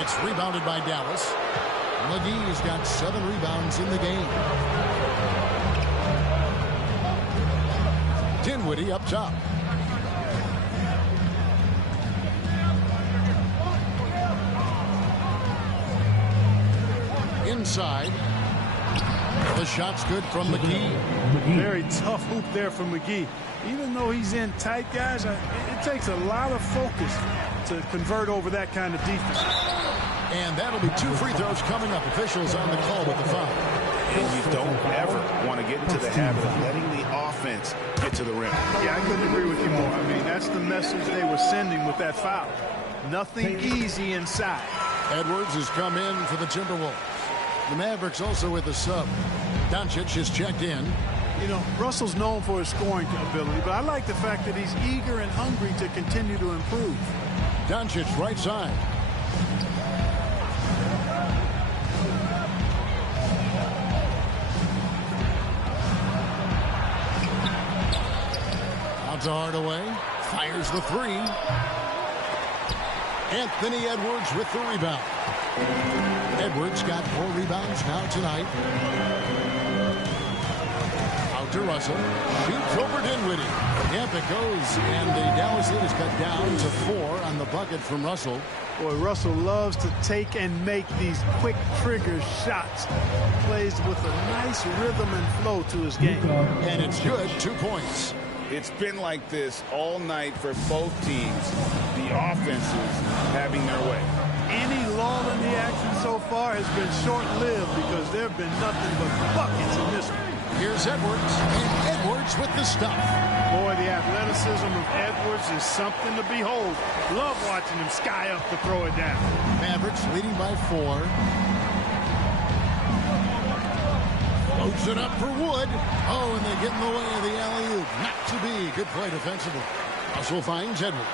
It's rebounded by Dallas. McGee's got 7 rebounds in the game. Dinwiddie up top. Inside. The shot's good from McGee. Very tough hoop there from McGee. Even though he's in tight, guys, it takes a lot of focus to convert over that kind of defense. And that'll be 2 free throws coming up. Officials on the call with the foul. And you don't ever want to get into the habit of letting the offense get to the rim. Yeah, I couldn't agree with you more. I mean, that's the message they were sending with that foul. Nothing easy inside. Edwards has come in for the Timberwolves. The Mavericks also with a sub. Doncic has checked in. You know, Russell's known for his scoring ability, but I like the fact that he's eager and hungry to continue to improve. Doncic right side. Out to Hardaway. Fires the 3. Anthony Edwards with the rebound. Edwards got 4 rebounds now tonight. Out to Russell. Shoots over Dinwiddie. Yep, it goes. And the Dallas lead is cut down to 4 on the bucket from Russell. Boy, Russell loves to take and make these quick trigger shots. Plays with a nice rhythm and flow to his game. And it's good. 2 points. It's been like this all night for both teams. The offenses having their way. Any lull in the action so far has been short-lived because there have been nothing but buckets in this one. Here's Edwards, and Edwards with the stuff. Boy, the athleticism of Edwards is something to behold. Love watching him sky up to throw it down. Mavericks leading by 4. Floats it up for Wood. Oh, and they get in the way of the alley-oop. Not to be. Good play defensively. Russell finds Edwards.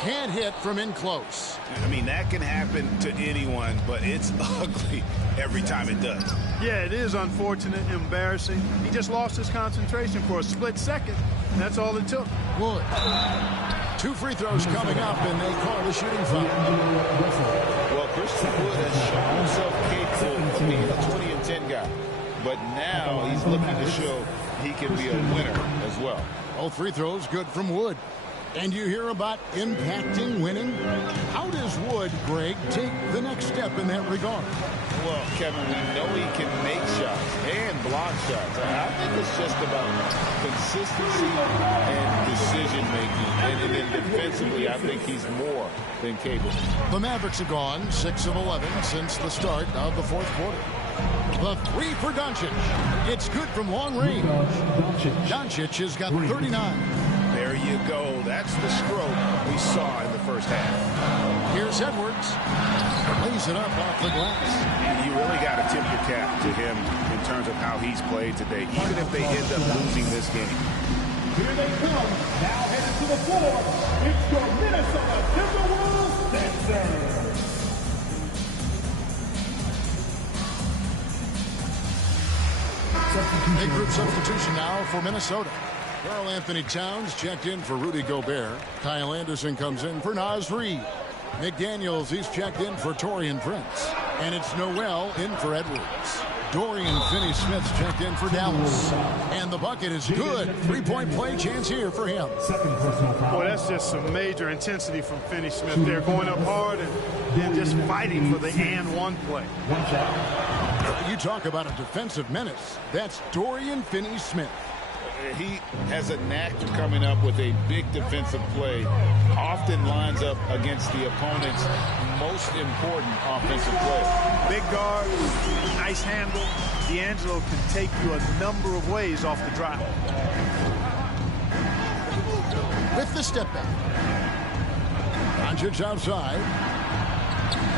Can't hit from in close. I mean, that can happen to anyone, but it's ugly every time it does. Yeah, it is unfortunate, embarrassing. He just lost his concentration for a split second. That's all it took. Wood. 2 free throws coming up, and they call the shooting foul. Well, Christian Wood has shown himself capable of being a 20 and 10 guy, but now he's looking to show he can be a winner as well. Both free throws good from Wood. And you hear about impacting winning? How does Wood, Greg, take the next step in that regard? Well, Kevin, we know he can make shots and block shots. I think it's just about consistency and decision-making. And then defensively, I think he's more than capable. The Mavericks have gone 6 of 11 since the start of the fourth quarter. The 3 for Doncic. It's good from long range. Doncic has got 39. There you go. That's the stroke we saw in the first half. Here's Edwards. Lays it up off the glass. You really got to tip your cap to him in terms of how he's played today, even if they end up losing this game. Here they come. Now headed to the floor. It's your Minnesota Timberwolves Sixers. Big group substitution now for Minnesota. Karl Anthony Towns checked in for Rudy Gobert. Kyle Anderson comes in for Naz Reid. McDaniels, he's checked in for Taurean Prince. And it's Noel in for Edwards. Dorian Finney-Smith's checked in for Dallas. And the bucket is good. 3-point play chance here for him. Boy, that's just some major intensity from Finney-Smith there, going up hard and then just fighting for the and one play. You talk about a defensive menace. That's Dorian Finney-Smith. He has a knack for coming up with a big defensive play. Often lines up against the opponent's most important offensive play. Big guard, nice handle. D'Angelo can take you a number of ways off the drop. With the step back. Doncic outside.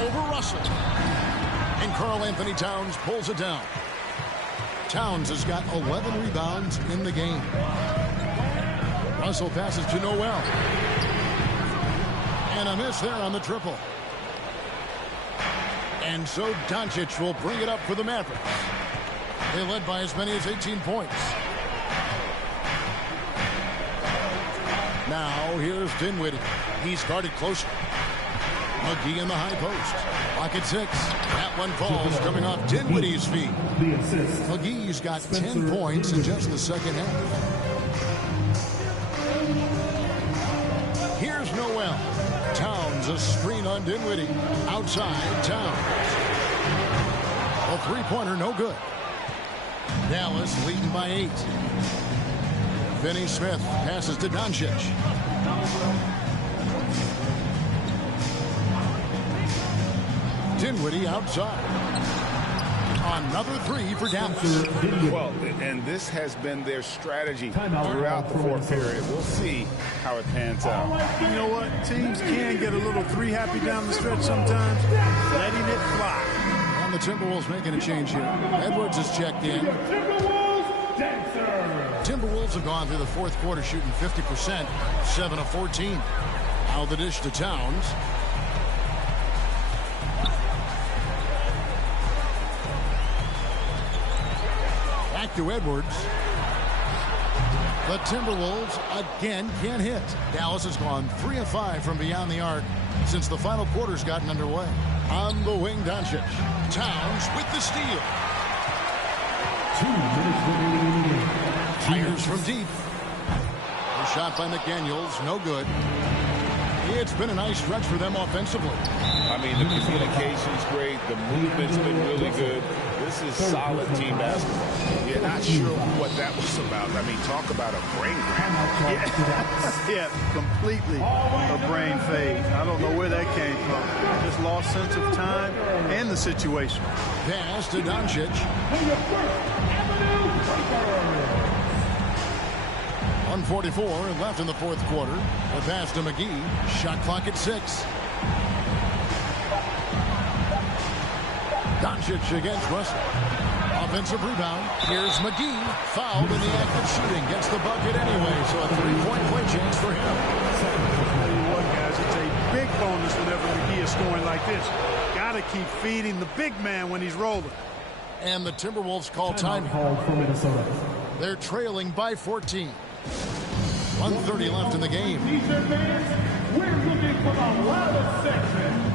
Over Russell. And Karl Anthony Towns pulls it down. Towns has got 11 rebounds in the game. Russell passes to Noel. And a miss there on the triple. And so Doncic will bring it up for the Mavericks. They led by as many as 18 points. Now here's Dinwiddie. He's guarded closer. McGee in the high post. Pocket 6. That one falls coming off Dinwiddie's feet. McGee's got 10 points in just the second half. Here's Noel. Towns a screen on Dinwiddie. Outside Towns. A three-pointer no good. Dallas leading by 8. Finney-Smith passes to Doncic. Dinwiddie outside. Another 3 for Dallas. Well, and this has been their strategy throughout the fourth period. We'll see how it pans out. You know what? Teams can get a little 3-happy down the stretch sometimes. Letting it fly. And the Timberwolves making a change here. Edwards is checked in. Timberwolves have gone through the fourth quarter shooting 50%, 7 of 14. Now the dish to Towns. Back to Edwards. The Timberwolves again can't hit. Dallas has gone 3 of 5 from beyond the arc since the final quarter's gotten underway. On the wing, Doncic. Towns with the steal. 2 minutes remaining. Fires from deep. A shot by McDaniels, no good. It's been a nice stretch for them offensively. I mean, the communication's great. The movement's been really good. This is solid team basketball. You're not sure what that was about. I mean, talk about a brain grab. Yeah, completely a brain fade. I don't know where that came from. Just lost sense of time and the situation. Pass to Doncic. 1:44 left in the fourth quarter. A pass to McGee. Shot clock at 6. Doncic against Russell. Offensive rebound. Here's McGee. Fouled in the act of shooting. Gets the bucket anyway, so a 3-point play chance for him. I'll tell you what, guys, it's a big bonus whenever McGee is scoring like this. Got to keep feeding the big man when he's rolling. And the Timberwolves call time. They're trailing by 14. 1:30 left in the game. T-shirt fans, we're looking for the loudest section.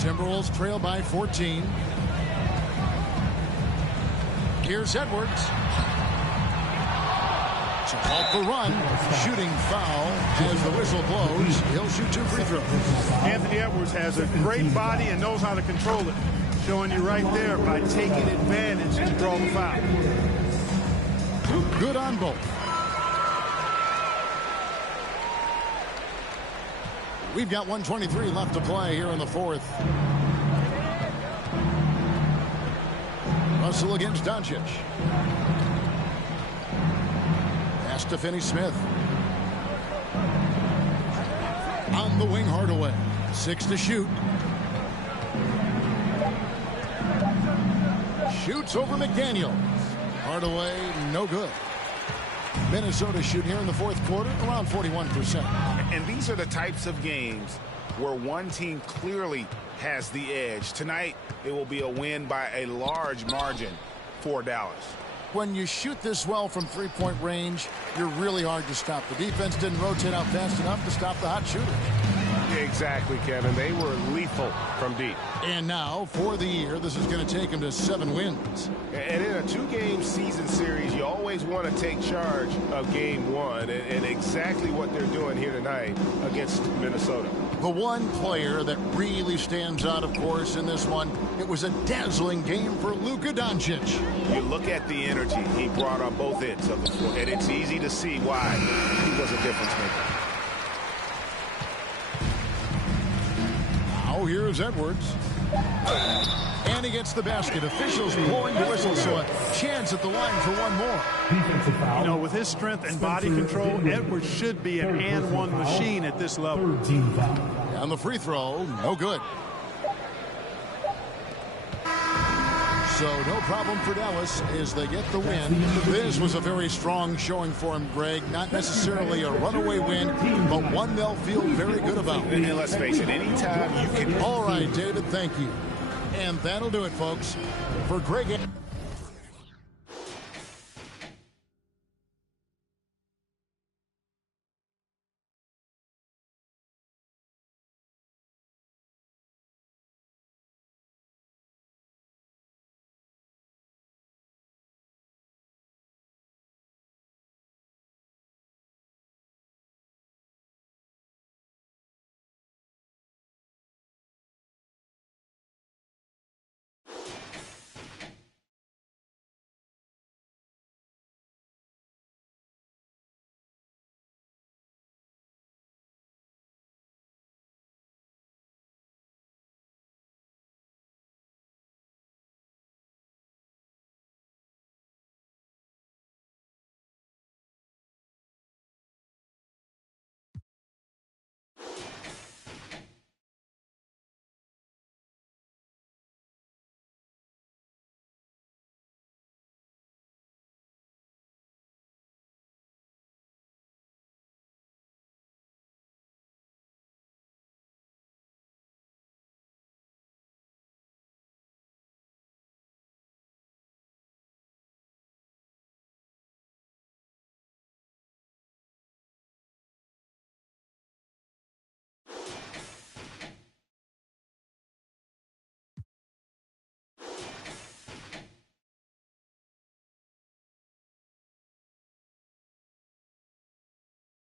Timberwolves trail by 14. Here's Edwards. It's off the run. Shooting foul as the whistle blows. He'll shoot 2 free throws. Anthony Edwards has a great body and knows how to control it. Showing you right there by taking advantage to draw the foul. Good on both. We've got 1:23 left to play here in the fourth. Russell against Doncic. Pass to Finney-Smith. On the wing, Hardaway. 6 to shoot. Shoots over McDaniels. Hardaway, no good. Minnesota shoot here in the fourth quarter around 41%. And these are the types of games where one team clearly has the edge. Tonight, it will be a win by a large margin for Dallas. When you shoot this well from three-point range, you're really hard to stop. The defense didn't rotate out fast enough to stop the hot shooter. Exactly, Kevin. They were lethal from deep. And now, for the year, this is going to take them to 7 wins. And in a 2-game season series, you always want to take charge of game 1, and exactly what they're doing here tonight against Minnesota. The one player that really stands out, of course, in this one, it was a dazzling game for Luka Doncic. You look at the energy he brought on both ends of the floor, and it's easy to see why he was a difference maker. Now here's Edwards. And he gets the basket. Officials blowing the whistle, so a chance at the line for one more. You know, with his strength and body control, Edwards should be an and-one machine at this level. And the free throw, no good. So no problem for Dallas as they get the win. This was a very strong showing for him, Greg. Not necessarily a runaway win, but one they'll feel very good about. And let's face it, anytime you can... All right, David, thank you. And that'll do it, folks. For Greg...